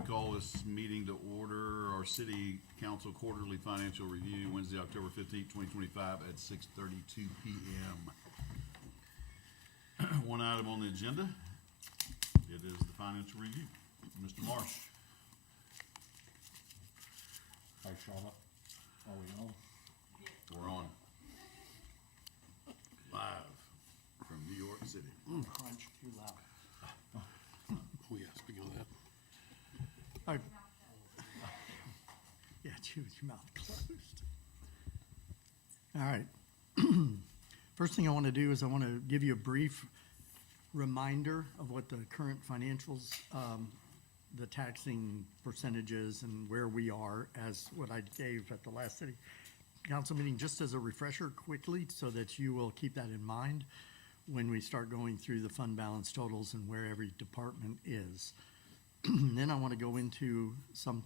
and call this meeting to order. Our City Council Quarterly Financial Review, Wednesday, October 15th, 2025 at 6:32 p.m. One item on the agenda, it is the financial review. Mr. Marsh. Hi, Shauna. Are we on? We're on. Live from New York City. Crunch too loud. Oh, yeah, speaking of that. Yeah, chew with your mouth closed. All right. First thing I want to do is I want to give you a brief reminder of what the current financials, the taxing percentages and where we are as what I gave at the last city council meeting, just as a refresher quickly so that you will keep that in mind when we start going through the fund balance totals and where every department is. Then I want to go into some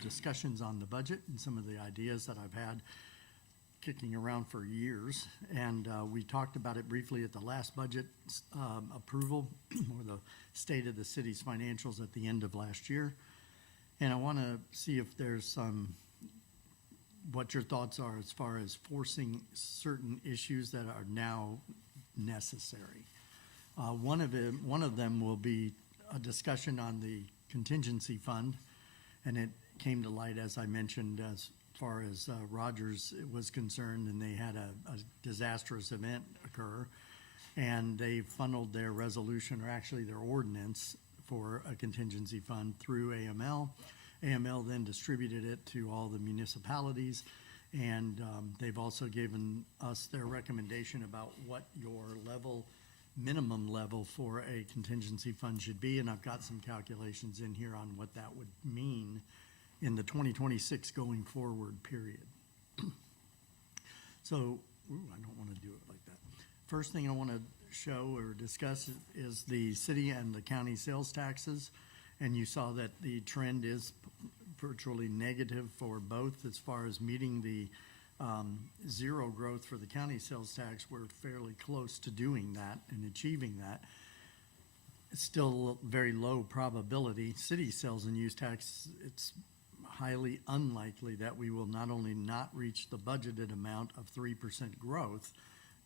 discussions on the budget and some of the ideas that I've had kicking around for years. And we talked about it briefly at the last budget approval or the state of the city's financials at the end of last year. And I want to see if there's what your thoughts are as far as forcing certain issues that are now necessary. One of them will be a discussion on the contingency fund, and it came to light, as I mentioned, as far as Rogers was concerned, and they had a disastrous event occur, and they funneled their resolution, or actually their ordinance, for a contingency fund through AML. AML then distributed it to all the municipalities, and they've also given us their recommendation about what your minimum level for a contingency fund should be, and I've got some calculations in here on what that would mean in the 2026 going forward period. So, I don't want to do it like that. First thing I want to show or discuss is the city and the county sales taxes, and you saw that the trend is virtually negative for both as far as meeting the zero growth for the county sales tax. We're fairly close to doing that and achieving that. It's still very low probability. City sales and use tax, it's highly unlikely that we will not only not reach the budgeted amount of 3% growth,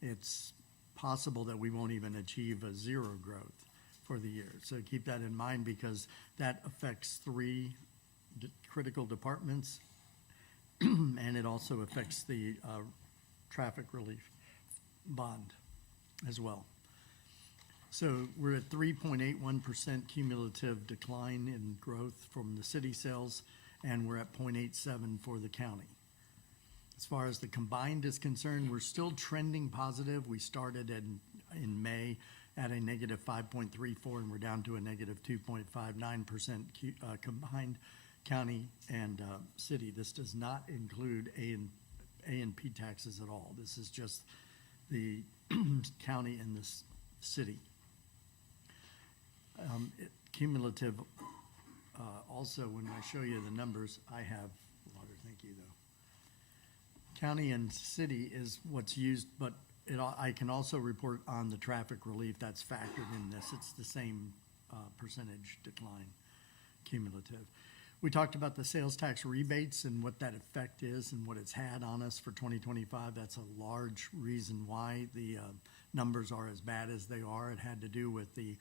it's possible that we won't even achieve a zero growth for the year. So keep that in mind because that affects three critical departments and it also affects the traffic relief bond as well. So we're at 3.81% cumulative decline in growth from the city sales, and we're at 0.87 for the county. As far as the combined is concerned, we're still trending positive. We started in May at a negative 5.34, and we're down to a negative 2.59% combined county and city. This does not include A&P taxes at all. This is just the county and the city. Cumulative, also when I show you the numbers, I have water, thank you though. County and city is what's used, but I can also report on the traffic relief that's factored in this. It's the same percentage decline, cumulative. We talked about the sales tax rebates and what that effect is and what it's had on us for 2025. That's a large reason why the numbers are as bad as they are. It had to do with the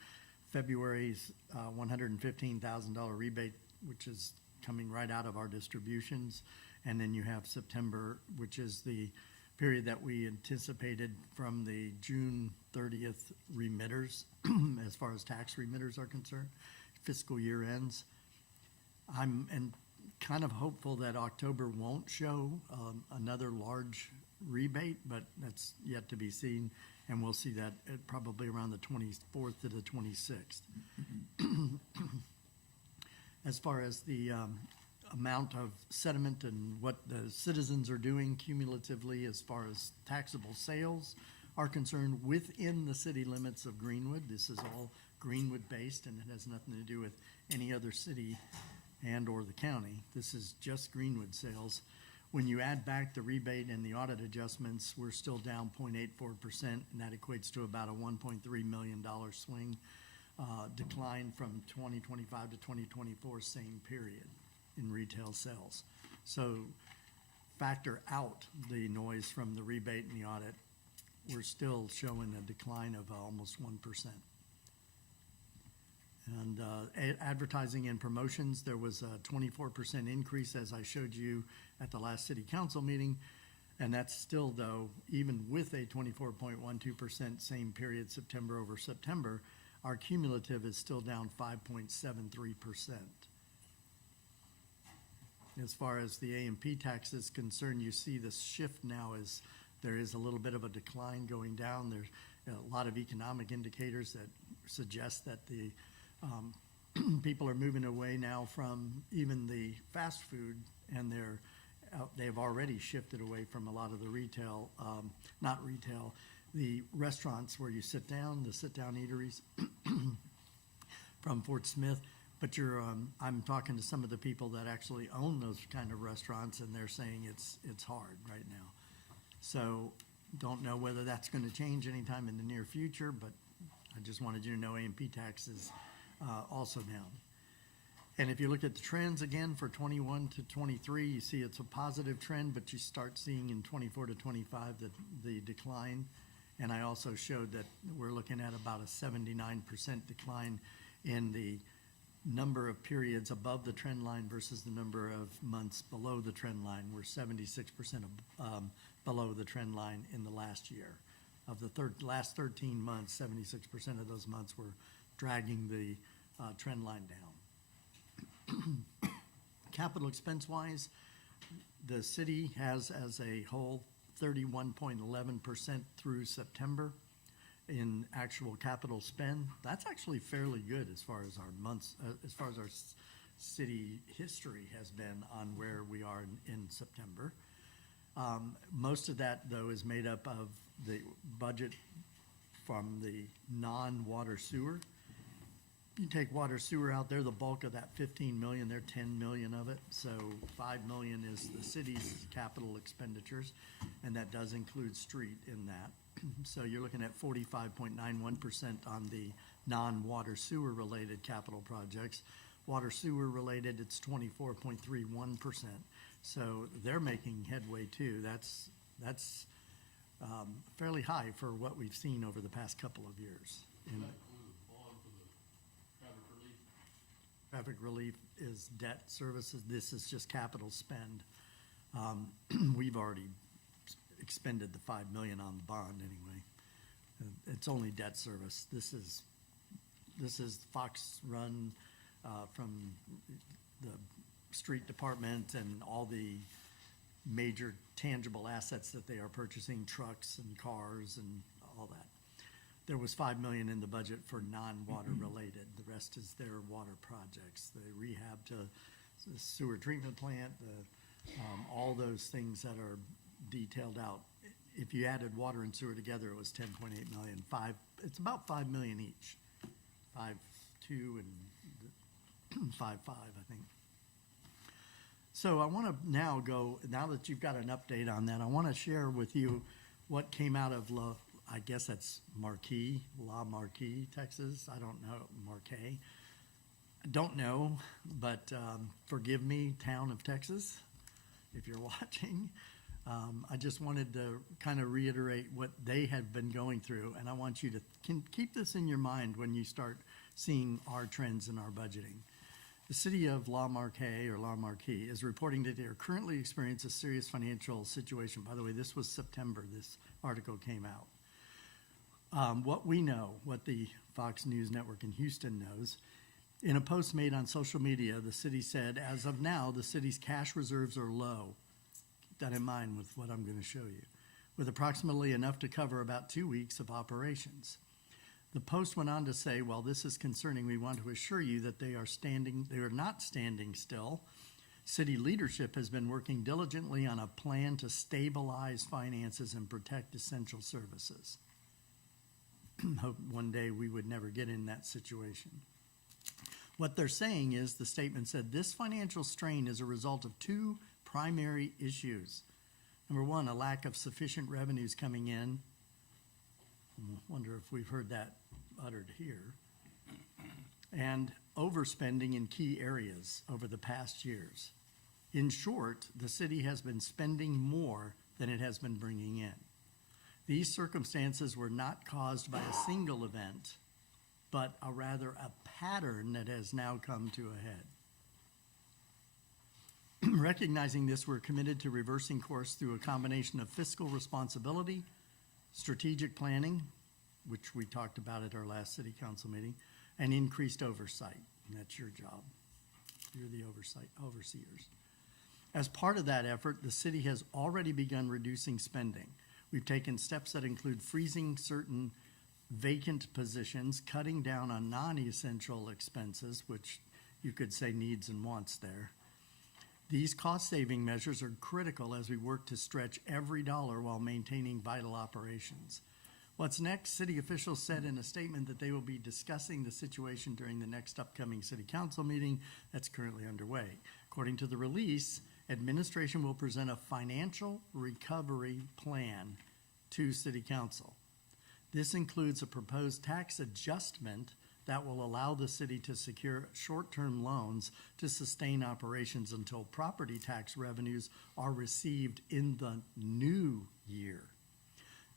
February's $115,000 rebate, which is coming right out of our distributions. And then you have September, which is the period that we anticipated from the June 30th remitters, as far as tax remitters are concerned, fiscal year ends. I'm kind of hopeful that October won't show another large rebate, but that's yet to be seen, and we'll see that at probably around the 24th to the 26th. As far as the amount of sediment and what the citizens are doing cumulatively as far as taxable sales are concerned within the city limits of Greenwood. This is all Greenwood based, and it has nothing to do with any other city and or the county. This is just Greenwood sales. When you add back the rebate and the audit adjustments, we're still down 0.84%, and that equates to about a $1.3 million swing decline from 2025 to 2024, same period in retail sales. So factor out the noise from the rebate and the audit, we're still showing a decline of almost 1%. And advertising and promotions, there was a 24% increase, as I showed you at the last city council meeting. And that's still, though, even with a 24.12% same period, September over September, our cumulative is still down 5.73%. As far as the A&P tax is concerned, you see this shift now is there is a little bit of a decline going down. There's a lot of economic indicators that suggest that the people are moving away now from even the fast food, and they've already shifted away from a lot of the retail, not retail, the restaurants where you sit down, the sit-down eateries from Fort Smith. But I'm talking to some of the people that actually own those kind of restaurants, and they're saying it's hard right now. So don't know whether that's going to change anytime in the near future, but I just wanted you to know A&P tax is also down. And if you look at the trends again for 21 to 23, you see it's a positive trend, but you start seeing in 24 to 25 the decline. And I also showed that we're looking at about a 79% decline in the number of periods above the trend line versus the number of months below the trend line. We're 76% below the trend line in the last year. Of the last 13 months, 76% of those months were dragging the trend line down. Capital expense-wise, the city has as a whole 31.11% through September in actual capital spend. That's actually fairly good as far as our months, as far as our city history has been on where we are in September. Most of that, though, is made up of the budget from the non-water sewer. You take water sewer out there, the bulk of that 15 million, they're 10 million of it. So 5 million is the city's capital expenditures, and that does include street in that. So you're looking at 45.91% on the non-water sewer related capital projects. Water sewer related, it's 24.31%. So they're making headway too. That's fairly high for what we've seen over the past couple of years. And traffic relief is debt services. This is just capital spend. We've already expended the 5 million on the bond anyway. It's only debt service. This is Fox run from the street department and all the major tangible assets that they are purchasing, trucks and cars and all that. There was 5 million in the budget for non-water related. The rest is their water projects, the rehab to the sewer treatment plant, all those things that are detailed out. If you added water and sewer together, it was 10.8 million. It's about 5 million each. 5.2 and 5.5, I think. So I want to now that you've got an update on that, I want to share with you what came out of I guess that's La Marquis, Texas. I don't know, Marquis. I don't know, but forgive me, town of Texas, if you're watching. I just wanted to kind of reiterate what they have been going through, and I want you to keep this in your mind when you start seeing our trends in our budgeting. The city of La Marquis is reporting that they are currently experiencing a serious financial situation. By the way, this was September, this article came out. What we know, what the Fox News Network in Houston knows, in a post made on social media, the city said, as of now, the city's cash reserves are low. Keep that in mind with what I'm going to show you, with approximately enough to cover about 2 weeks of operations. The post went on to say, while this is concerning, we want to assure you that they are not standing still. City leadership has been working diligently on a plan to stabilize finances and protect essential services. Hope one day we would never get in that situation. What they're saying is, the statement said, this financial strain is a result of two primary issues. Number one, a lack of sufficient revenues coming in. I wonder if we've heard that uttered here. and overspending in key areas over the past years. In short, the city has been spending more than it has been bringing in. These circumstances were not caused by a single event, but rather a pattern that has now come to a head. Recognizing this, we're committed to reversing course through a combination of fiscal responsibility, strategic planning, which we talked about at our last city council meeting, and increased oversight. And that's your job. You're the overseers. As part of that effort, the city has already begun reducing spending. We've taken steps that include freezing certain vacant positions, cutting down on non-essential expenses, which you could say needs and wants there. These cost-saving measures are critical as we work to stretch every dollar while maintaining vital operations. What's next? City officials said in a statement that they will be discussing the situation during the next upcoming city council meeting that's currently underway. According to the release, administration will present a financial recovery plan to city council. This includes a proposed tax adjustment that will allow the city to secure short-term loans to sustain operations until property tax revenues are received in the new year.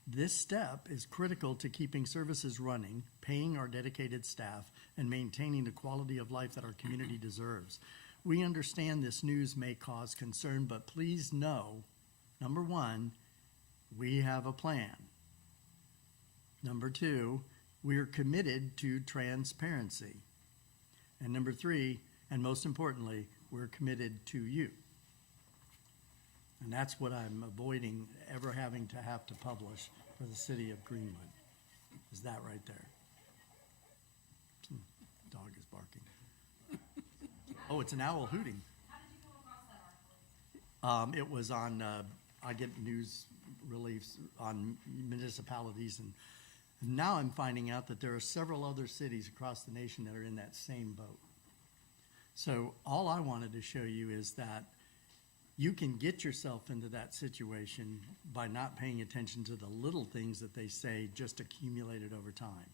This step is critical to keeping services running, paying our dedicated staff, and maintaining the quality of life that our community deserves. We understand this news may cause concern, but please know, number one, we have a plan. Number two, we are committed to transparency. And number three, and most importantly, we're committed to you. And that's what I'm avoiding ever having to have to publish for the city of Greenwood, is that right there. Dog is barking. Oh, it's an owl hooting. How did you come across that article? It was on, I get news reliefs on municipalities, and now I'm finding out that there are several other cities across the nation that are in that same boat. So all I wanted to show you is that you can get yourself into that situation by not paying attention to the little things that they say just accumulated over time.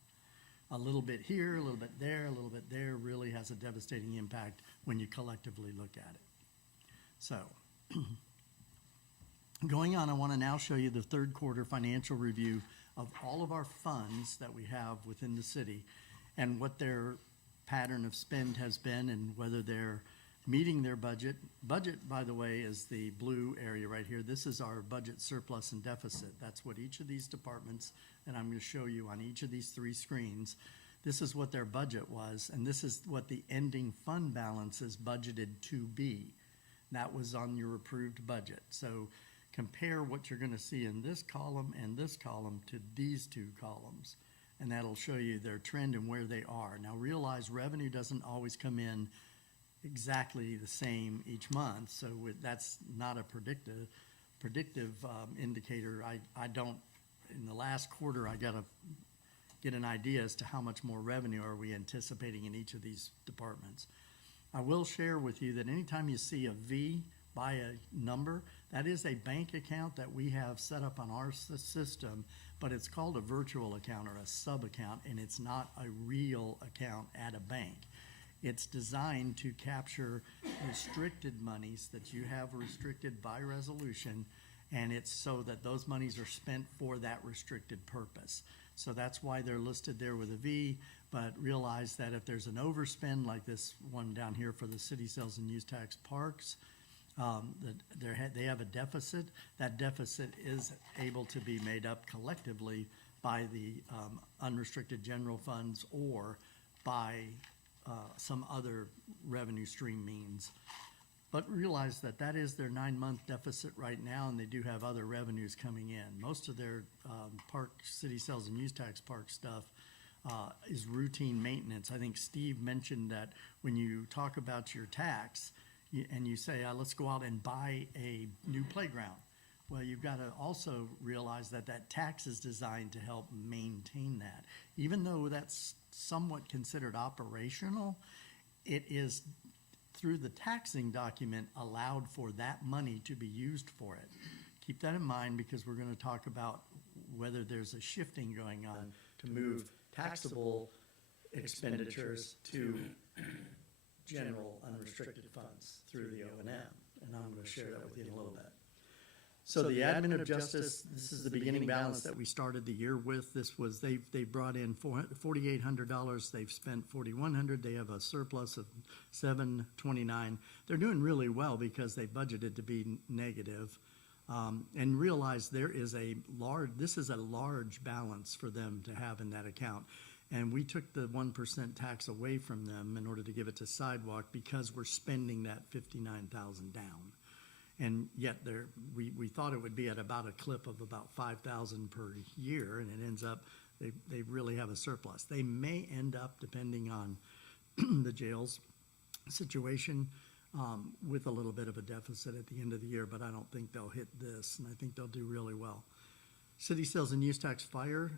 A little bit here, a little bit there, a little bit there really has a devastating impact when you collectively look at it. So, going on, I want to now show you the third quarter financial review of all of our funds that we have within the city and what their pattern of spend has been and whether they're meeting their budget. Budget, by the way, is the blue area right here. This is our budget surplus and deficit. That's what each of these departments, and I'm going to show you on each of these three screens, this is what their budget was, and this is what the ending fund balance is budgeted to be. That was on your approved budget. So compare what you're going to see in this column and this column to these two columns, and that'll show you their trend and where they are. Now realize revenue doesn't always come in exactly the same each month, so that's not a predictive indicator. I don't, in the last quarter, I got to get an idea as to how much more revenue are we anticipating in each of these departments. I will share with you that anytime you see a V by a number, that is a bank account that we have set up on our system, but it's called a virtual account or a sub account, and it's not a real account at a bank. It's designed to capture restricted monies that you have restricted by resolution, and it's so that those monies are spent for that restricted purpose. So that's why they're listed there with a V, but realize that if there's an overspend like this one down here for the city sales and use tax parks, they have a deficit. That deficit is able to be made up collectively by the unrestricted general funds or by some other revenue stream means. But realize that that is their 9-month deficit right now, and they do have other revenues coming in. Most of their park, city sales and use tax park stuff is routine maintenance. I think Steve mentioned that when you talk about your tax and you say, let's go out and buy a new playground. Well, you've got to also realize that that tax is designed to help maintain that. Even though that's somewhat considered operational, it is through the taxing document allowed for that money to be used for it. Keep that in mind because we're going to talk about whether there's a shifting going on to move taxable expenditures to general unrestricted funds through the O and M, and I'm gonna share that with you in a little bit. So the admin of justice, this is the beginning balance that we started the year with. This was, they brought in $4,800, they've spent $4,100, they have a surplus of $729. They're doing really well because they budgeted to be negative. And realize there is this is a large balance for them to have in that account. And we took the 1% tax away from them in order to give it to sidewalk because we're spending that $59,000 down. And yet we thought it would be at about a clip of about $5,000 per year, and it ends up, they really have a surplus. They may end up, depending on the jail's situation, with a little bit of a deficit at the end of the year, but I don't think they'll hit this, and I think they'll do really well. City sales and use tax fire,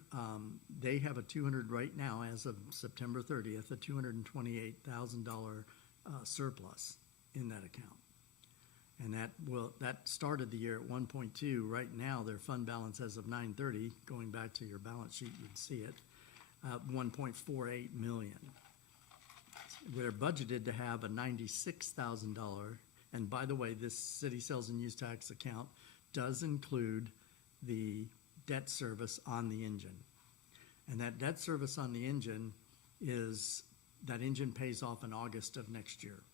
they have a right now, as of September 30th, a $228,000 surplus in that account. And that started the year at 1.2. Right now, their fund balance as of 9/30, going back to your balance sheet, you'd see it, 1.48 million. We're budgeted to have a $96,000, and by the way, this city sales and use tax account does include the debt service on the engine. And that debt service on the engine that engine pays off in August of next year.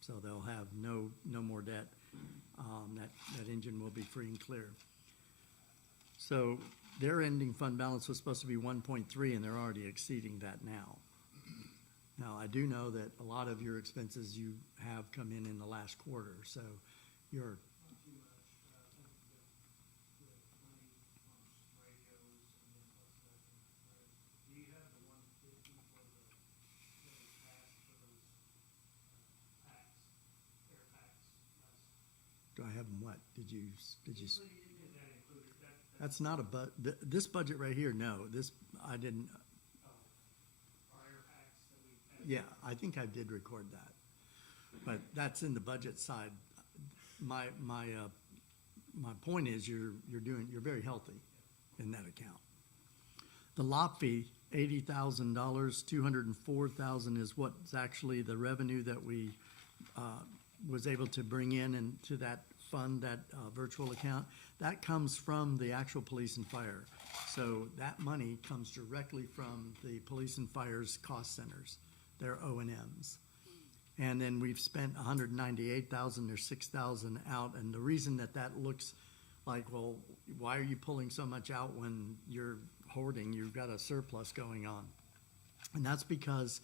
So they'll have no more debt. That engine will be free and clear. So their ending fund balance was supposed to be 1.3, and they're already exceeding that now. Now, I do know that a lot of your expenses you have come in the last quarter, so you're, Not too much. The money pumps, radios, and then what's left in the credits. Do you have the 150 for the task for those packs, air packs? do I have them what? Did you? Is that included? That's not this budget right here, no, I didn't, Our air packs that we had. yeah, I think I did record that. But that's in the budget side. My point is you're very healthy in that account. The lot fee, $80,000, $204,000 is what's actually the revenue that we was able to bring in into that fund, that virtual account. That comes from the actual police and fire. So that money comes directly from the police and fire's cost centers, their O&Ms. And then we've spent $198,000, there's $6,000 out, and the reason that looks like, well, why are you pulling so much out when you're hoarding? You've got a surplus going on. And that's because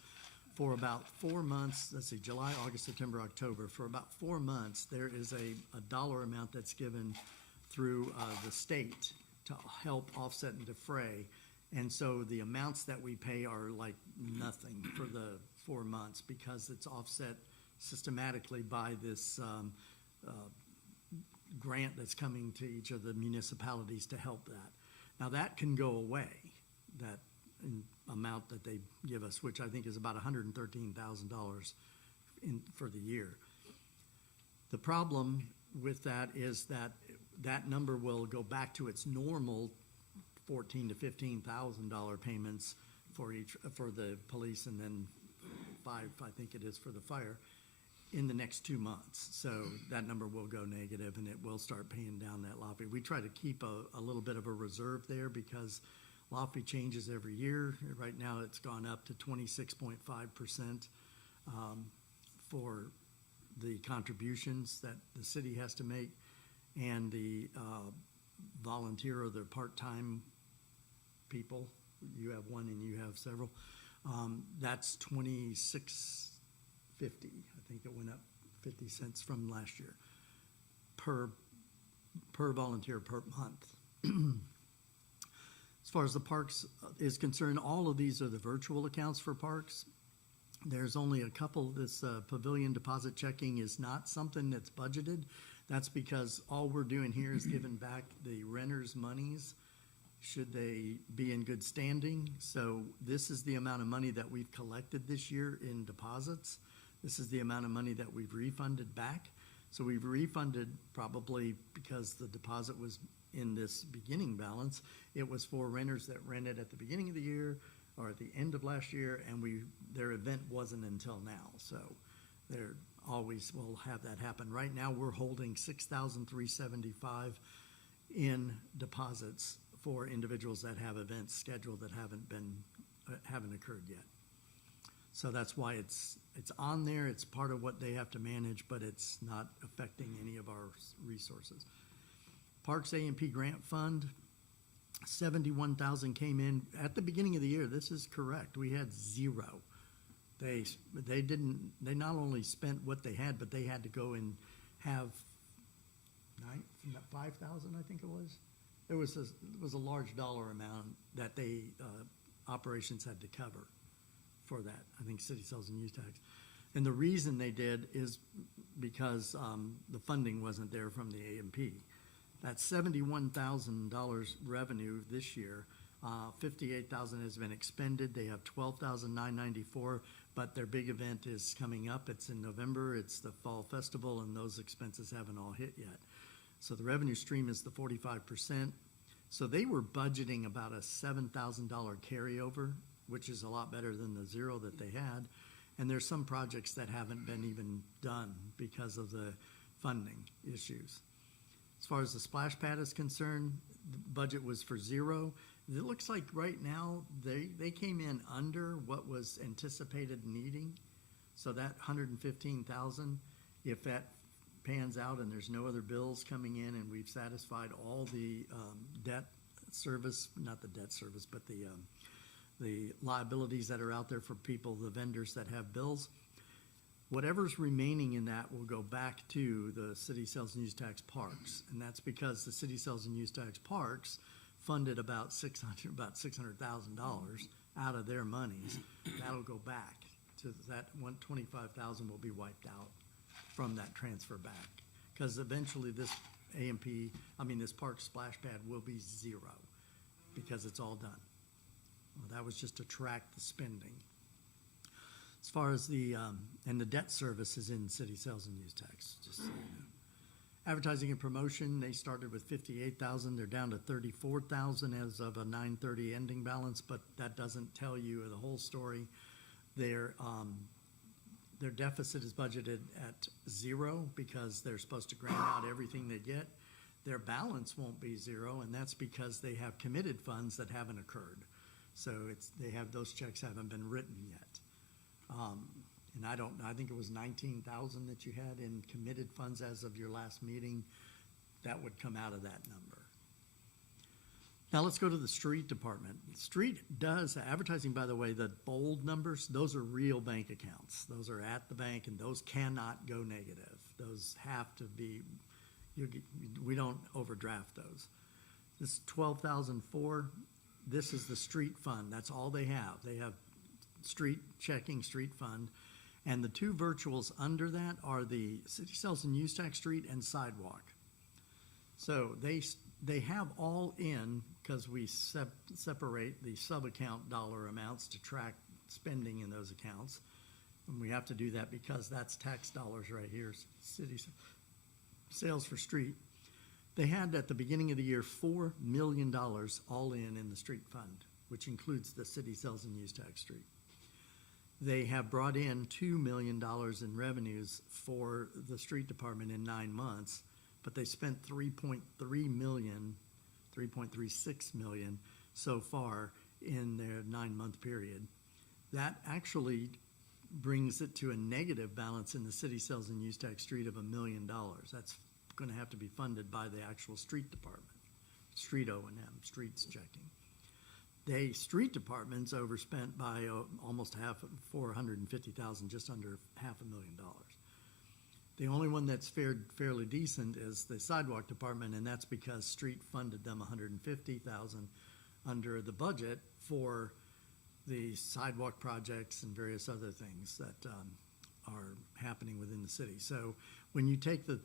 for about 4 months, let's see, July, August, September, October, for about 4 months, there is a dollar amount that's given through the state to help offset and defray. And so the amounts that we pay are like nothing for the 4 months because it's offset systematically by this grant that's coming to each of the municipalities to help that. Now that can go away, that amount that they give us, which I think is about $113,000 for the year. The problem with that is that number will go back to its normal $14,000 to $15,000 payments for the police, and then $5,000, I think it is, for the fire in the next 2 months. So that number will go negative, and it will start paying down that lot fee. We try to keep a little bit of a reserve there because lot fee changes every year. Right now, it's gone up to 26.5% for the contributions that the city has to make, and the volunteer or the part-time people. You have one and you have several. That's $26.50. I think it went up 50 cents from last year per volunteer per month. As far as the parks is concerned, all of these are the virtual accounts for parks. There's only a couple. This pavilion deposit checking is not something that's budgeted. That's because all we're doing here is giving back the renters' monies should they be in good standing. So this is the amount of money that we've collected this year in deposits. This is the amount of money that we've refunded back. So we've refunded probably because the deposit was in this beginning balance. It was for renters that rented at the beginning of the year. or at the end of last year, and their event wasn't until now, so they're always will have that happen. Right now, we're holding 6,375 in deposits for individuals that have events scheduled that haven't occurred yet. So that's why it's on there. It's part of what they have to manage, but it's not affecting any of our resources. Parks A&P Grant Fund, 71,000 came in at the beginning of the year. This is correct. We had zero. They not only spent what they had, but they had to go and have 5,000, I think it was. It was a large dollar amount that they operations had to cover for that. I think city sales and use tax. And the reason they did is because the funding wasn't there from the A&P. That $71,000 revenue this year, 58,000 has been expended. They have 12,994, but their big event is coming up. It's in November. It's the Fall Festival, and those expenses haven't all hit yet. So the revenue stream is the 45%. So they were budgeting about a $7,000 carryover, which is a lot better than the zero that they had. And there's some projects that haven't been even done because of the funding issues. As far as the splash pad is concerned, the budget was for zero. It looks like right now they came in under what was anticipated needing. So that 115,000, if that pans out and there's no other bills coming in and we've satisfied all the debt service, not the debt service, but the liabilities that are out there for people, the vendors that have bills, whatever's remaining in that will go back to the city sales and use tax parks. And that's because the city sales and use tax parks funded about $600,000 out of their monies. That'll go back to that 125,000 will be wiped out from that transfer back. Because eventually this this park splash pad will be zero because it's all done. Well, that was just to track the spending. As far as and the debt service is in city sales and use tax, just so you know. Advertising and promotion, they started with 58,000. They're down to 34,000 as of a 9/30 ending balance, but that doesn't tell you the whole story. Their deficit is budgeted at zero because they're supposed to grant out everything they get. Their balance won't be zero, and that's because they have committed funds that haven't occurred. So those checks haven't been written yet. And I think it was 19,000 that you had in committed funds as of your last meeting. That would come out of that number. Now let's go to the street department. Street does advertising, by the way, the bold numbers, those are real bank accounts. Those are at the bank and those cannot go negative. Those have to be, we don't overdraft those. This 12,004, this is the street fund. That's all they have. They have street checking, street fund. And the two virtuals under that are the city sales and use tax street and sidewalk. So they have all in, because we separate the sub-account dollar amounts to track spending in those accounts. And we have to do that because that's tax dollars right here, city sales for street. They had at the beginning of the year $4 million all in the street fund, which includes the city sales and use tax street. They have brought in $2 million in revenues for the street department in 9 months, but they spent $3.36 million so far in their 9-month period. That actually brings it to a negative balance in the city sales and use tax street of $1 million. That's going to have to be funded by the actual street department, street O&M, streets checking. The street department's overspent by almost $450,000, just under $500,000. The only one that's fared fairly decent is the sidewalk department, and that's because street funded them $150,000 under the budget for the sidewalk projects and various other things that are happening within the city. So when you take the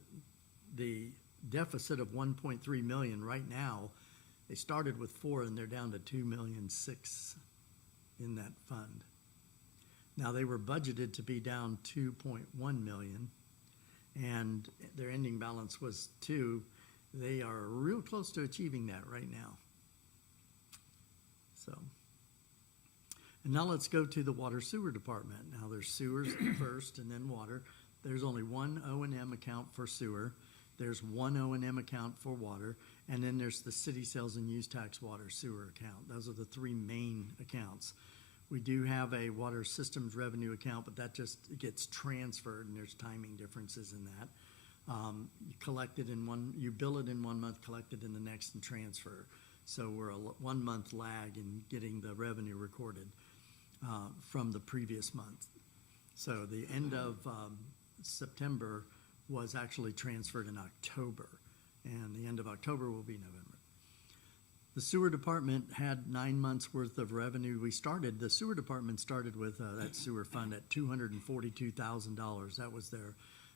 deficit of 1.3 million right now, they started with 4 and they're down to 2.6 million in that fund. Now they were budgeted to be down 2.1 million and their ending balance was 2. They are real close to achieving that right now. So And now let's go to the water sewer department. Now there's sewers first and then water. There's only one O&M account for sewer. There's one O&M account for water. And then there's the city sales and use tax water sewer account. Those are the three main accounts. We do have a water systems revenue account, but that just gets transferred, and there's timing differences in that. You collect it in one, you bill it in 1 month, collect it in the next, and transfer. So we're a 1 month lag in getting the revenue recorded from the previous month. So the end of September was actually transferred in October, and the end of October will be November. The sewer department had 9 months worth of revenue. The sewer department started with that sewer fund at $242,000. That was their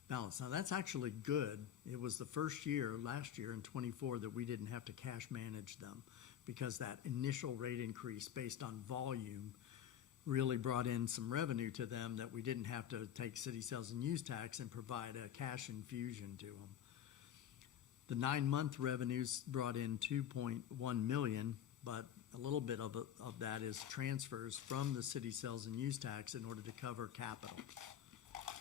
balance. Now, that's actually good. It was the first year, last year in '24, that we didn't have to cash manage them, because that initial rate increase based on volume really brought in some revenue to them that we didn't have to take city sales and use tax and provide a cash infusion to them. The 9 month revenues brought in $2.1 million, but a little bit of that is transfers from the city sales and use tax in order to cover capital.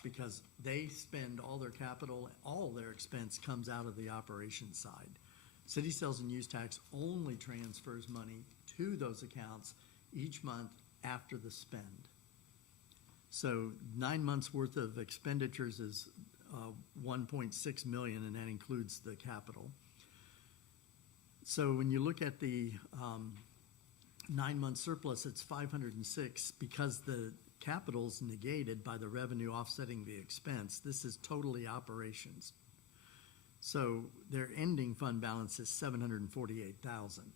Because they spend all their capital, all their expense comes out of the operations side. City sales and use tax only transfers money to those accounts each month after the spend. So 9 months worth of expenditures is 1.6 million, and that includes the capital. So when you look at the 9 month surplus, it's 506 because the capital's negated by the revenue offsetting the expense. This is totally operations. So their ending fund balance is 748,000.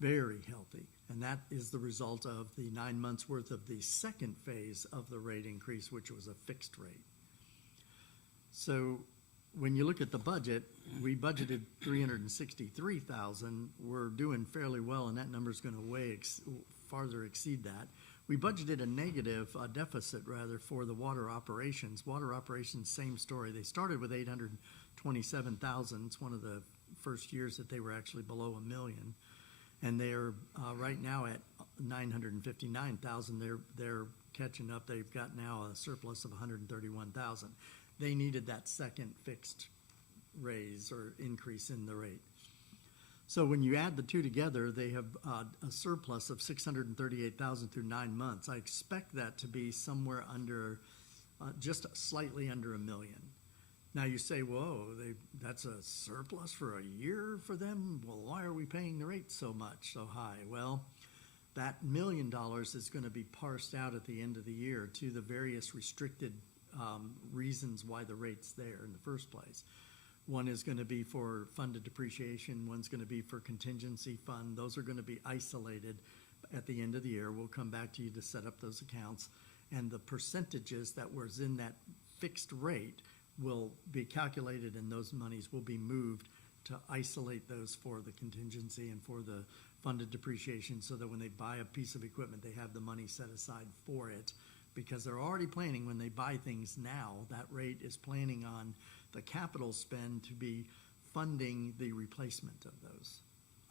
Very healthy. And that is the result of the 9 months worth of the second phase of the rate increase, which was a fixed rate. So when you look at the budget, we budgeted 363,000. We're doing fairly well, and that number's going to farther exceed that. We budgeted a deficit rather, for the water operations. Water operations, same story. They started with 827,000. It's one of the first years that they were actually below $1 million. And they're right now at 959,000. They're catching up. They've got now a surplus of 131,000. They needed that second fixed raise or increase in the rate. So when you add the two together, they have a surplus of 638,000 through 9 months. I expect that to be somewhere under, just slightly under $1 million. Now you say, whoa, that's a surplus for a year for them? Well, why are we paying the rate so much, so high? Well, that $1 million is going to be parsed out at the end of the year to the various restricted reasons why the rate's there in the first place. One is going to be for funded depreciation. One's going to be for contingency fund. Those are going to be isolated at the end of the year. We'll come back to you to set up those accounts. And the percentages that was in that fixed rate will be calculated, and those monies will be moved to isolate those for the contingency and for the funded depreciation, so that when they buy a piece of equipment, they have the money set aside for it. Because they're already planning, when they buy things now, that rate is planning on the capital spend to be funding the replacement of those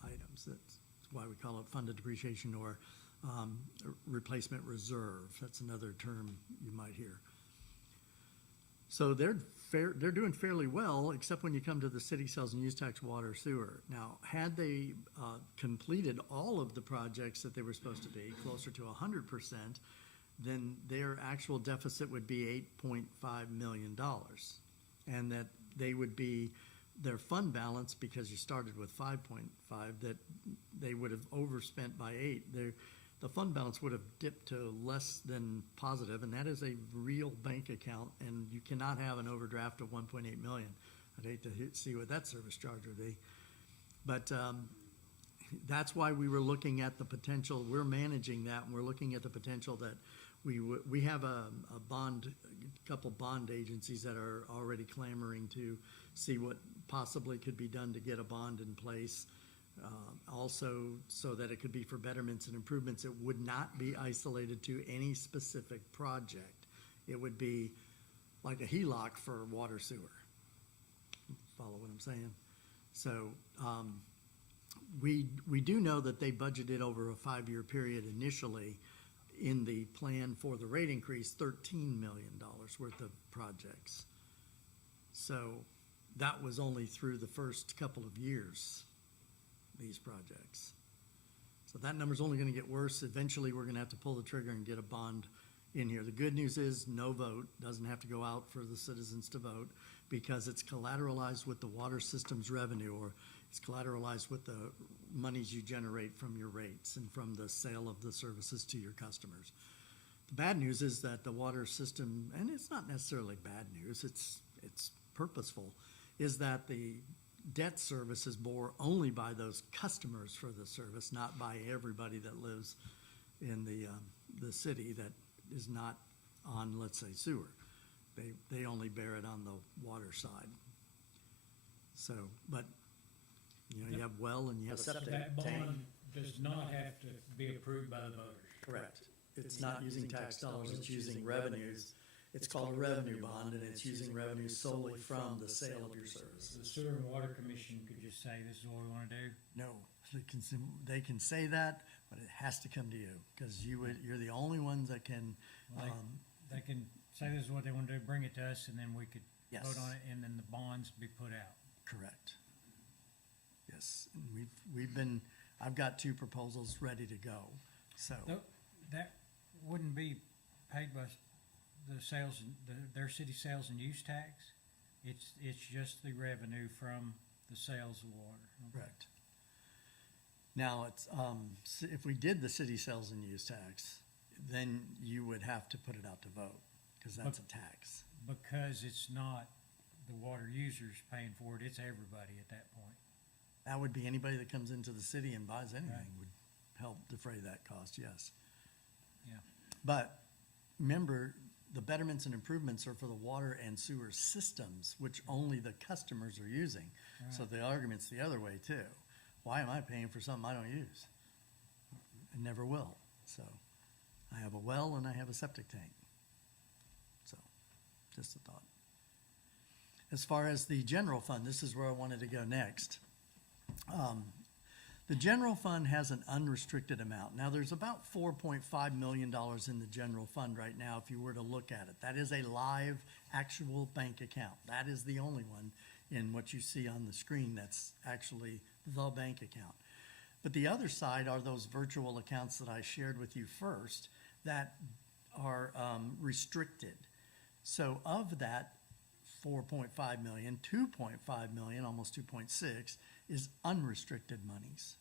items. That's why we call it funded depreciation, or replacement reserve. That's another term you might hear. So they're doing fairly well, except when you come to the city sales and use tax, water, sewer. Now, had they completed all of the projects that they were supposed to be, closer to 100%, then their actual deficit would be $8.5 million. And that they would be, their fund balance, because you started with 5.5, that they would have overspent by 8. The fund balance would have dipped to less than positive, and that is a real bank account, and you cannot have an overdraft of 1.8 million. I'd hate to see what that service charge would be. But that's why we were looking at the potential. We're managing that, and we're looking at the potential that we have a couple bond agencies that are already clamoring to see what possibly could be done to get a bond in place. Also, so that it could be for betterments and improvements. It would not be isolated to any specific project. It would be like a HELOC for water sewer. Follow what I'm saying? So we do know that they budgeted over a 5-year period initially in the plan for the rate increase, $13 million worth of projects. So that was only through the first couple of years, these projects. So that number's only gonna get worse. Eventually, we're gonna have to pull the trigger and get a bond in here. The good news is, no vote, doesn't have to go out for the citizens to vote, because it's collateralized with the water system's revenue, or it's collateralized with the monies you generate from your rates and from the sale of the services to your customers. The bad news is that the water system, and it's not necessarily bad news, it's purposeful, is that the debt service is bore only by those customers for the service, not by everybody that lives in the city that is not on, let's say, sewer. They only bear it on the water side. So, but, you know, you have well and you have So septic that tank. bond does not have to be approved by the voters. Correct. It's not using tax dollars, it's using revenues. It's called a revenue bond, and it's using revenue solely from the sale of your services. The Sewer and Water Commission could just say, this is what we wanna do. No, they can say that, but it has to come to you, because you're the only ones that can, Like, they can say this is what they wanna do, bring it to us, and then we could Yes. vote on it, and then the bonds be put out. correct. Yes, and I've got 2 proposals ready to go, so, That wouldn't be paid by the sales, their city sales and use tax? It's just the revenue from the sales of water. correct. Now, if we did the city sales and use tax, then you would have to put it out to vote, because that's a tax. Because it's not the water users paying for it, it's everybody at that point. That would be anybody that comes into the city and buys anything Right. would help defray that cost, yes. Yeah. But remember, the betterments and improvements are for the water and sewer systems, which only the customers are using. So the argument's the other way too. Why am I paying for something I don't use? I never will. So I have a well and I have a septic tank. So, just a thought. As far as the general fund, this is where I wanted to go next. The general fund has an unrestricted amount. Now, there's about $4.5 million in the general fund right now, if you were to look at it. That is a live, actual bank account. That is the only one in what you see on the screen that's actually the bank account. But the other side are those virtual accounts that I shared with you first that are restricted. So of that 4.5 million, 2.5 million, almost 2.6, is unrestricted monies.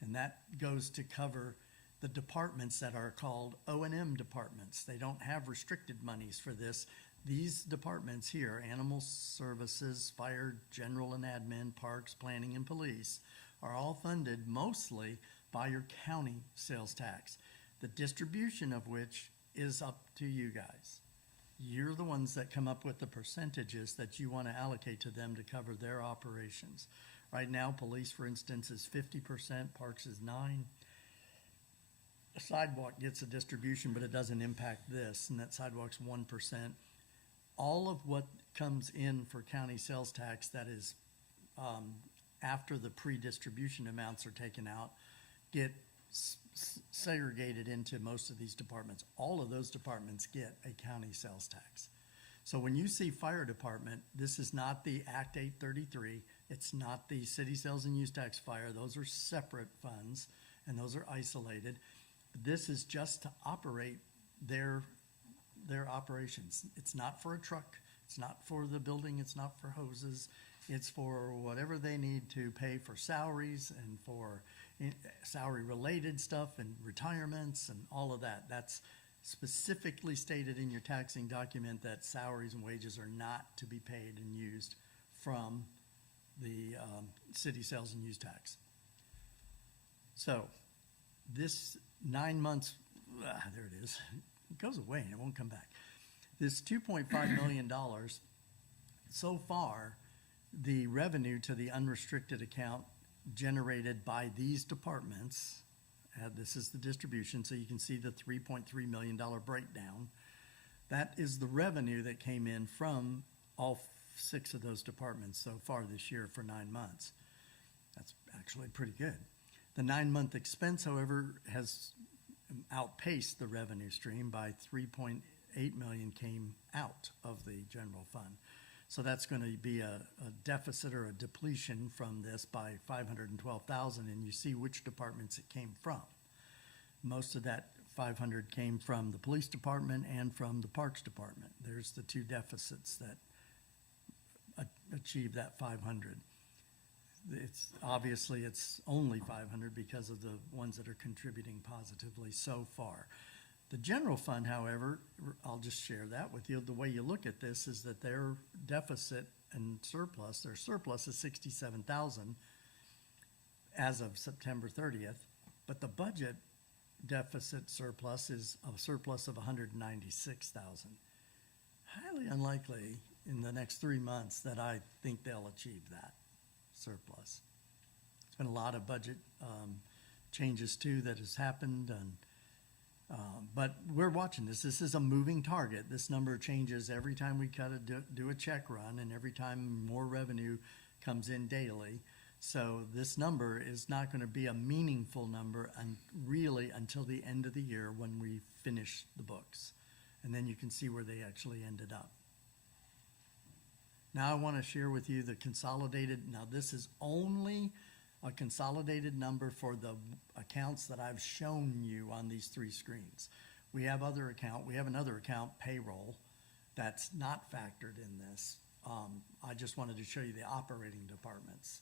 And that goes to cover the departments that are called O&M departments. They don't have restricted monies for this. These departments here, Animal Services, Fire, General and Admin, Parks, Planning and Police, are all funded mostly by your county sales tax, the distribution of which is up to you guys. You're the ones that come up with the percentages that you want to allocate to them to cover their operations. Right now, police, for instance, is 50%, parks is 9%. A sidewalk gets a distribution, but it doesn't impact this, and that sidewalk's 1%. All of what comes in for county sales tax that is after the pre-distribution amounts are taken out, get segregated into most of these departments. All of those departments get a county sales tax. So when you see fire department, this is not the Act 833, it's not the city sales and use tax fire, those are separate funds, and those are isolated. This is just to operate their operations. It's not for a truck, it's not for the building, it's not for hoses, it's for whatever they need to pay for salaries and for salary-related stuff and retirements and all of that. That's specifically stated in your taxing document that salaries and wages are not to be paid and used from the city sales and use tax. So this 9 months, there it is. It goes away and it won't come back. This $2.5 million, so far, the revenue to the unrestricted account generated by these departments, this is the distribution, so you can see the $3.3 million breakdown. That is the revenue that came in from all 6 of those departments so far this year for 9 months. That's actually pretty good. The 9-month expense, however, has outpaced the revenue stream by 3.8 million came out of the general fund. So that's going to be a deficit or a depletion from this by 512,000, and you see which departments it came from. Most of that 500 came from the police department and from the parks department. There's the two deficits that achieve that 500. It's obviously it's only 500 because of the ones that are contributing positively so far. The general fund, however, I'll just share that with you. The way you look at this is that their deficit and surplus, their surplus is 67,000 as of September 30th, but the budget deficit surplus is a surplus of 196,000. Highly unlikely in the next 3 months that I think they'll achieve that surplus. There's been a lot of budget changes too that has happened, and but we're watching this. This is a moving target. This number changes every time we do a check run, and every time more revenue comes in daily. So this number is not going to be a meaningful number really until the end of the year when we finish the books. And then you can see where they actually ended up. Now I want to share with you the consolidated. Now this is only a consolidated number for the accounts that I've shown you on these three screens. We have another account, payroll, that's not factored in this. I just wanted to show you the operating departments.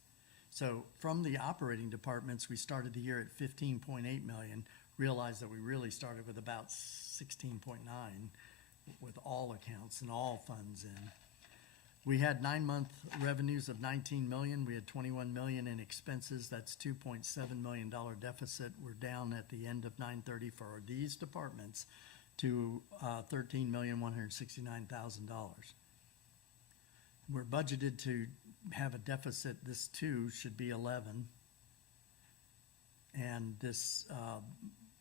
So from the operating departments, we started the year at 15.8 million, realized that we really started with about 16.9 with all accounts and all funds in. We had 9-month revenues of 19 million. We had 21 million in expenses. That's $2.7 million deficit. We're down at the end of 9/30 for these departments to $13,169,000. We're budgeted to have a deficit. This too should be 11. And this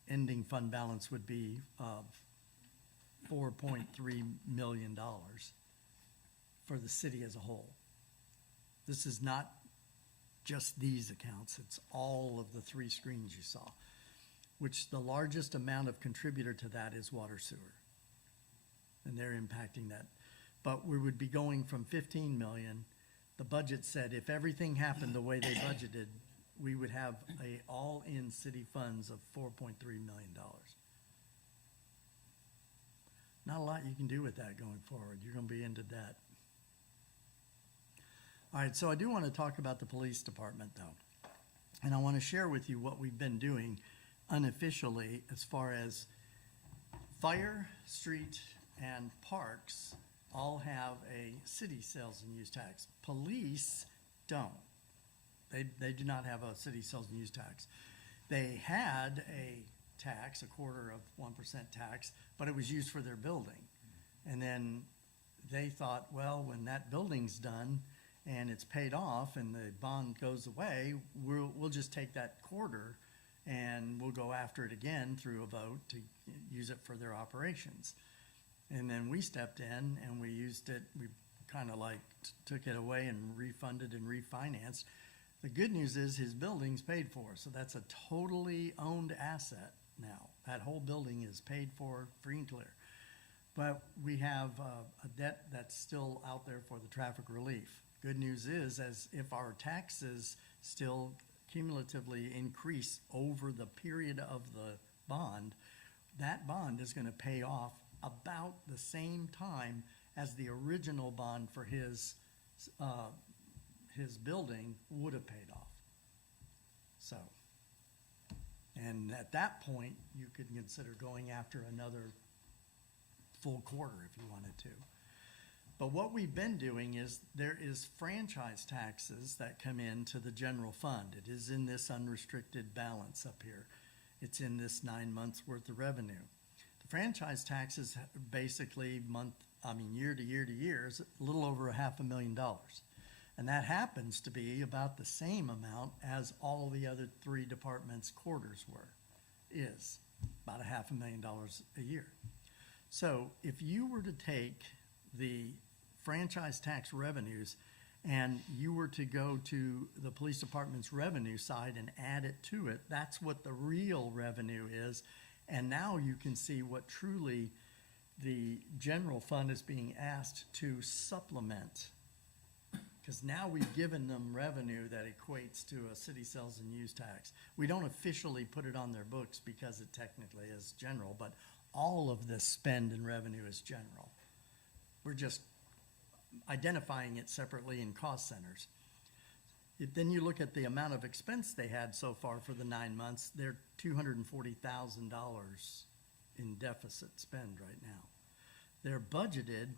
ending fund balance would be $4.3 million for the city as a whole. This is not just these accounts, it's all of the three screens you saw, which the largest amount of contributor to that is water sewer. And they're impacting that. But we would be going from 15 million. The budget said if everything happened the way they budgeted, we would have a all-in city funds of $4.3 million. Not a lot you can do with that going forward. You're going to be into debt. All right, so I do want to talk about the police department, though. And I want to share with you what we've been doing unofficially as far as fire, street, and parks all have a city sales and use tax. Police don't. They do not have a city sales and use tax. They had a tax, a quarter of 1% tax, but it was used for their building. And then they thought, well, when that building's done and it's paid off and the bond goes away, we'll just take that quarter and we'll go after it again through a vote to use it for their operations. And then we stepped in and we used it, we kind of like took it away and refunded and refinanced. The good news is his building's paid for, so that's a totally owned asset now. That whole building is paid for, free and clear. But we have a debt that's still out there for the traffic relief. Good news is, as if our taxes still cumulatively increase over the period of the bond, that bond is going to pay off about the same time as the original bond for his building would have paid off. So, and at that point, you could consider going after another full quarter if you wanted to. But what we've been doing is there is franchise taxes that come into the general fund. It is in this unrestricted balance up here. It's in this 9 months worth of revenue. The franchise taxes basically year to year to year is a little over $500,000. And that happens to be about the same amount as all the other three departments' quarters is about $500,000 a year. So if you were to take the franchise tax revenues and you were to go to the police department's revenue side and add it to it, that's what the real revenue is. And now you can see what truly the general fund is being asked to supplement. Because now we've given them revenue that equates to a city sales and use tax. We don't officially put it on their books because it technically is general, but all of this spend and revenue is general. We're just identifying it separately in cost centers. Then you look at the amount of expense they had so far for the 9 months, they're $240,000 in deficit spend right now. They're budgeted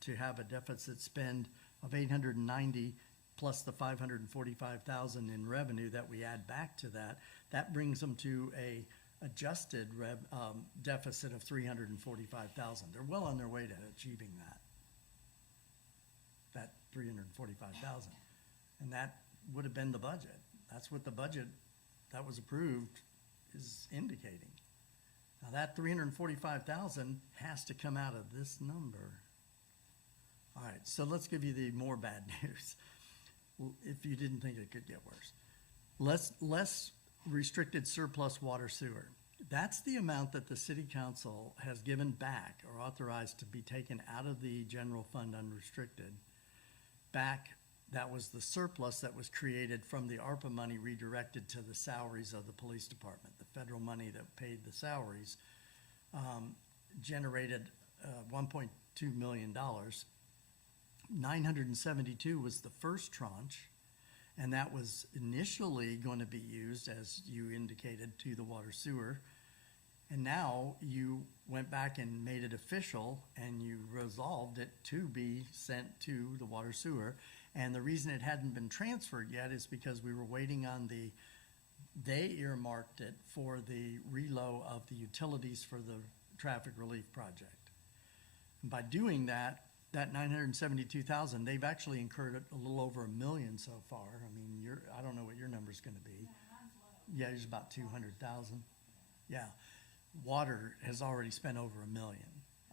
to have a deficit spend of 890 plus the 545,000 in revenue that we add back to that. That brings them to a adjusted deficit of 345,000. They're well on their way to achieving that 345,000. And that would have been the budget. That's what the budget that was approved is indicating. Now that 345,000 has to come out of this number. All right, so let's give you the more bad news, if you didn't think it could get worse. Less restricted surplus water sewer. That's the amount that the city council has given back or authorized to be taken out of the general fund unrestricted. Back, that was the surplus that was created from the ARPA money redirected to the salaries of the police department. The federal money that paid the salaries generated $1.2 million. 972 was the first tranche, and that was initially going to be used, as you indicated, to the water sewer. And now you went back and made it official, and you resolved it to be sent to the water sewer. And the reason it hadn't been transferred yet is because we were waiting on they earmarked it for the reload of the utilities for the traffic relief project. And by doing that 972,000, they've actually incurred a little over $1 million so far. I mean, I don't know what your number's gonna be. Yeah, it's about 200,000. Yeah, water has already spent over $1 million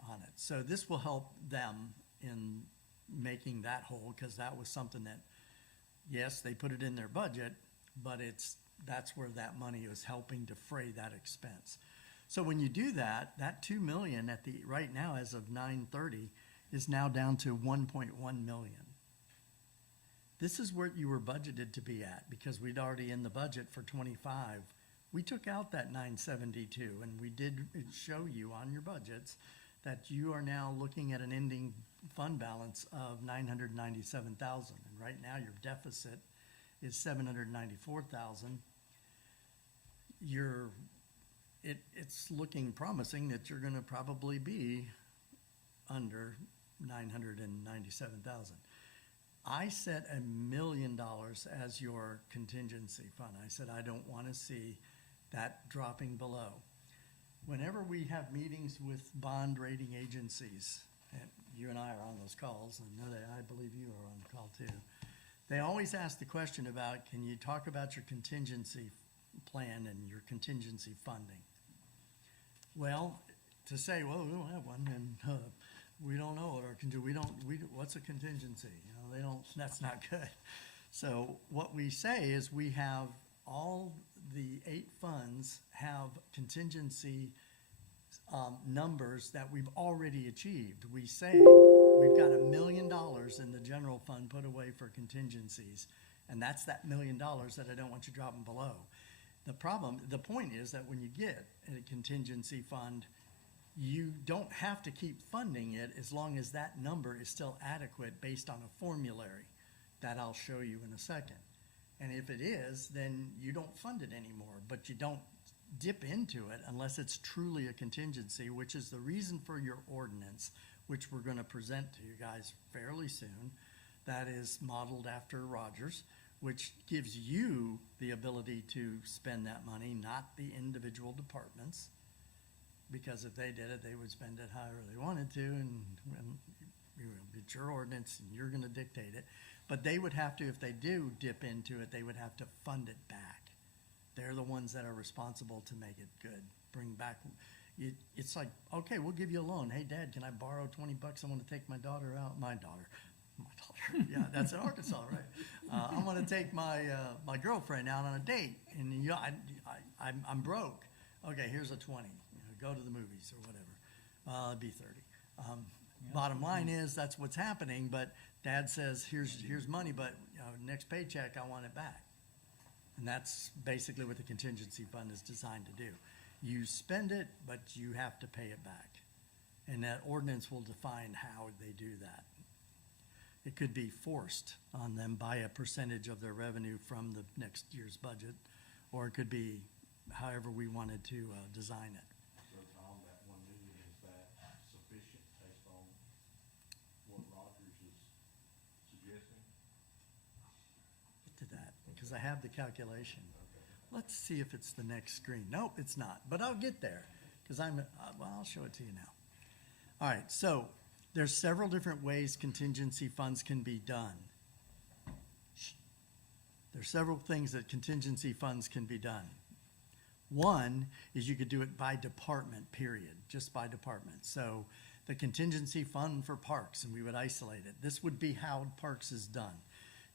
on it. So this will help them in making that whole, because that was something that, yes, they put it in their budget, but that's where that money is helping defray that expense. So when you do that $2 million right now as of 9/30 is now down to 1.1 million. This is where you were budgeted to be at, because we'd already in the budget for 25. We took out that 972, and we did show you on your budgets that you are now looking at an ending fund balance of 997,000. And right now your deficit is 794,000. It's looking promising that you're gonna probably be under 997,000. I set $1 million as your contingency fund. I said I don't want to see that dropping below. Whenever we have meetings with bond rating agencies, and you and I are on those calls, and know that I believe you are on the call too, they always ask the question about, can you talk about your contingency plan and your contingency funding? Well, to say, well, we don't have one, and we don't know what our what's a contingency? That's not good. So what we say is we have all the 8 funds have contingency numbers that we've already achieved. We say we've got $1 million in the general fund put away for contingencies, and that's that $1 million that I don't want you dropping below. The point is that when you get a contingency fund, you don't have to keep funding it as long as that number is still adequate based on a formulary that I'll show you in a second. And if it is, then you don't fund it anymore, but you don't dip into it unless it's truly a contingency, which is the reason for your ordinance, which we're going to present to you guys fairly soon. That is modeled after Rogers, which gives you the ability to spend that money, not the individual departments. Because if they did it, they would spend it however they wanted to, and it's your ordinance, and you're gonna dictate it. But they would have to, if they do dip into it, they would have to fund it back. They're the ones that are responsible to make it good, bring back. It's like, okay, we'll give you a loan. Hey, Dad, can I borrow $20? I want to take my daughter out. My daughter. Yeah, that's in Arkansas, right? I want to take my girlfriend out on a date, and I'm broke. okay, here's a 20, go to the movies or whatever. It'd be 30. Bottom line is, that's what's happening, but dad says, here's money, but next paycheck, I want it back. And that's basically what the contingency fund is designed to do. You spend it, but you have to pay it back. And that ordinance will define how they do that. It could be forced on them by a percentage of their revenue from the next year's budget, or it could be however we wanted to design it. So Tom, that 1 million, is that sufficient based on what Rogers is suggesting? Get to that, because I have the calculation. Let's see if it's the next screen. Nope, it's not, but I'll get there, because I'll show it to you now. All right, so there's several different ways contingency funds can be done. There's several things that contingency funds can be done. One is you could do it by department, period, just by department. So the contingency fund for parks, and we would isolate it. This would be how parks is done.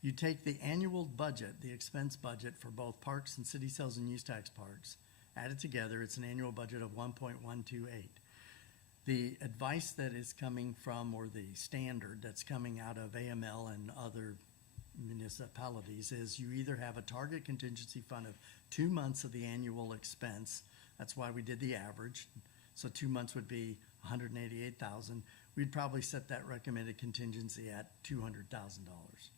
You take the annual budget, the expense budget for both parks and city sales and use tax parks, add it together, it's an annual budget of 1.128. The advice that is coming from, or the standard that's coming out of AML and other municipalities, is you either have a target contingency fund of 2 months of the annual expense. That's why we did the average. So 2 months would be 188,000. We'd probably set that recommended contingency at $200,000.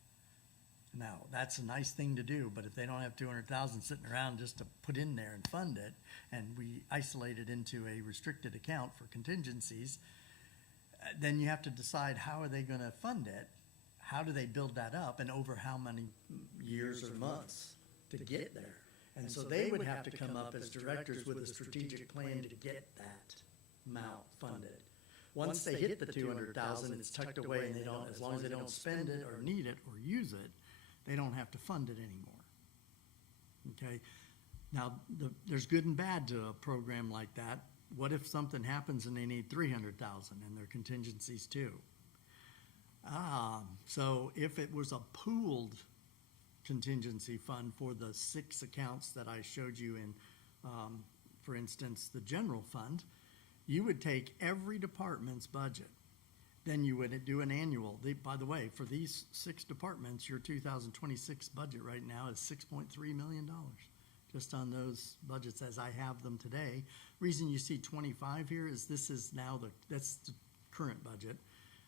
Now, that's a nice thing to do, but if they don't have 200,000 sitting around just to put in there and fund it, and we isolate it into a restricted account for contingencies, then you have to decide how are they gonna fund it? How do they build that up, and over how many years or months to get there? And so they would have to come up as directors with a strategic plan to get that amount funded. Once they hit the 200,000, it's tucked away, and they don't, as long as they don't spend it or need it or use it, they don't have to fund it anymore. Okay? Now, there's good and bad to a program like that. What if something happens and they need 300,000 in their contingencies too? So if it was a pooled contingency fund for the 6 accounts that I showed you in, for instance, the general fund, you would take every department's budget. Then you would do an annual. By the way, for these 6 departments, your 2026 budget right now is $6.3 million, just on those budgets as I have them today. Reason you see 25 here is this is now that's the current budget.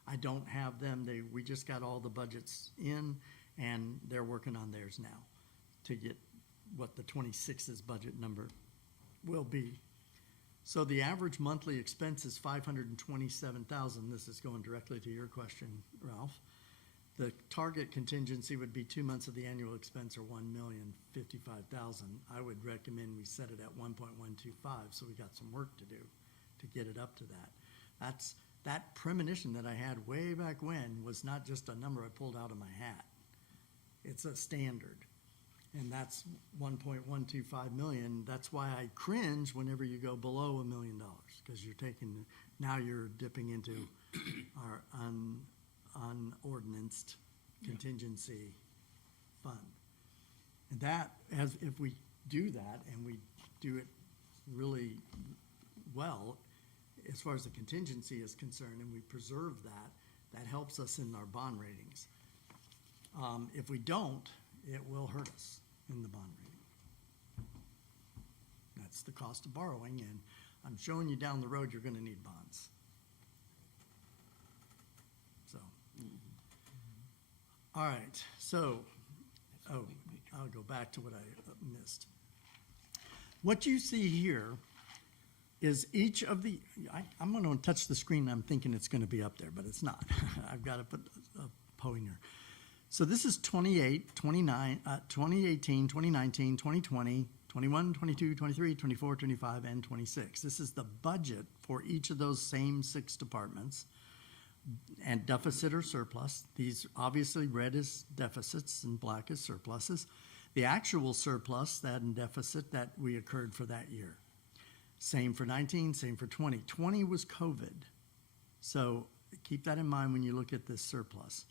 I don't have them. We just got all the budgets in, and they're working on theirs now to get what the 26's budget number will be. So the average monthly expense is $527,000. This is going directly to your question, Ralph. The target contingency would be 2 months of the annual expense, or $1,055,000. I would recommend we set it at 1.125, so we got some work to do to get it up to that. That premonition that I had way back when was not just a number I pulled out of my hat. It's a standard. And that's 1.125 million. That's why I cringe whenever you go below $1 million, because now you're dipping into our unordinanced contingency fund. And if we do that and we do it really well, as far as the contingency is concerned, and we preserve that helps us in our bond ratings. If we don't, it will hurt us in the bond rating. That's the cost of borrowing, and I'm showing you down the road you're gonna need bonds. So, all right, so, I'll go back to what I missed. What you see here is each of the, I'm gonna touch the screen, I'm thinking it's gonna be up there, but it's not. I've gotta put a pointer. So this is 2018, 2019, 2020, 21, 22, 23, 24, 25, and 26. This is the budget for each of those same 6 departments, and deficit or surplus. These obviously red is deficits and black is surpluses. The actual surplus, that and deficit that we occurred for that year. Same for 19, same for 20. 20 was COVID. So keep that in mind when you look at this surplus.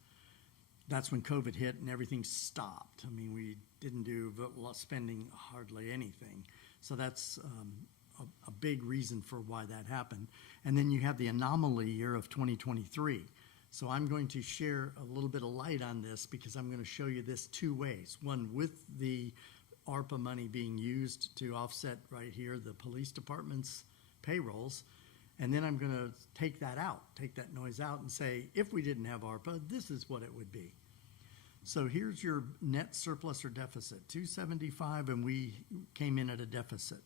That's when COVID hit and everything stopped. I mean, we didn't do spending hardly anything. So that's a big reason for why that happened. And then you have the anomaly year of 2023. So I'm going to share a little bit of light on this because I'm going to show you this two ways. One, with the ARPA money being used to offset right here the police department's payrolls. And then I'm going to take that out, take that noise out and say, if we didn't have ARPA, this is what it would be. So here's your net surplus or deficit, 275, and we came in at a deficit.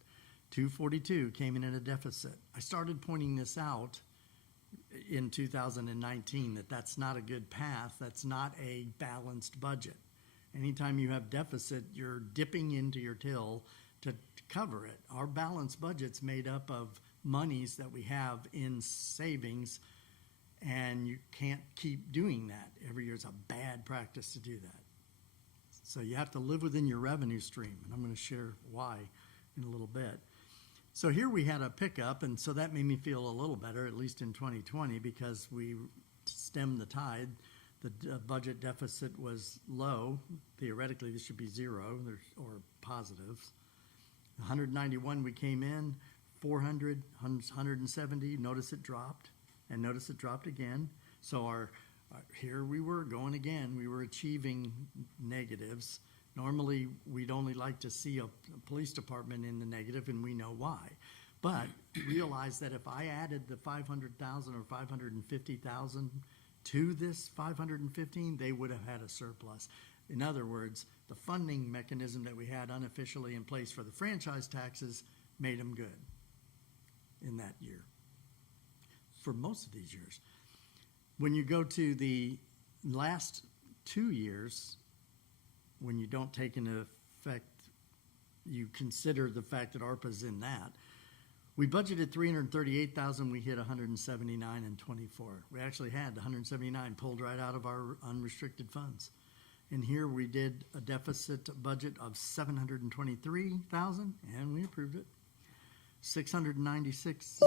242 came in at a deficit. I started pointing this out in 2019 that that's not a good path. That's not a balanced budget. Anytime you have deficit, you're dipping into your till to cover it. Our balanced budget's made up of monies that we have in savings, and you can't keep doing that every year. It's a bad practice to do that. So you have to live within your revenue stream, and I'm going to share why in a little bit. So here we had a pickup, and so that made me feel a little better, at least in 2020, because we stemmed the tide. The budget deficit was low. Theoretically, this should be zero or positives. 191 we came in, 400, 170, notice it dropped, and notice it dropped again. So here we were going again. We were achieving negatives. Normally, we'd only like to see a police department in the negative, and we know why. But realize that if I added the 500,000 or 550,000 to this 515, they would have had a surplus. In other words, the funding mechanism that we had unofficially in place for the franchise taxes made them good in that year, for most of these years. When you go to the last 2 years, when you don't take into effect, you consider the fact that ARPA's in that, we budgeted 338,000, we hit 179 and 24. We actually had 179 pulled right out of our unrestricted funds. And here we did a deficit budget of 723,000, and we approved it. 696,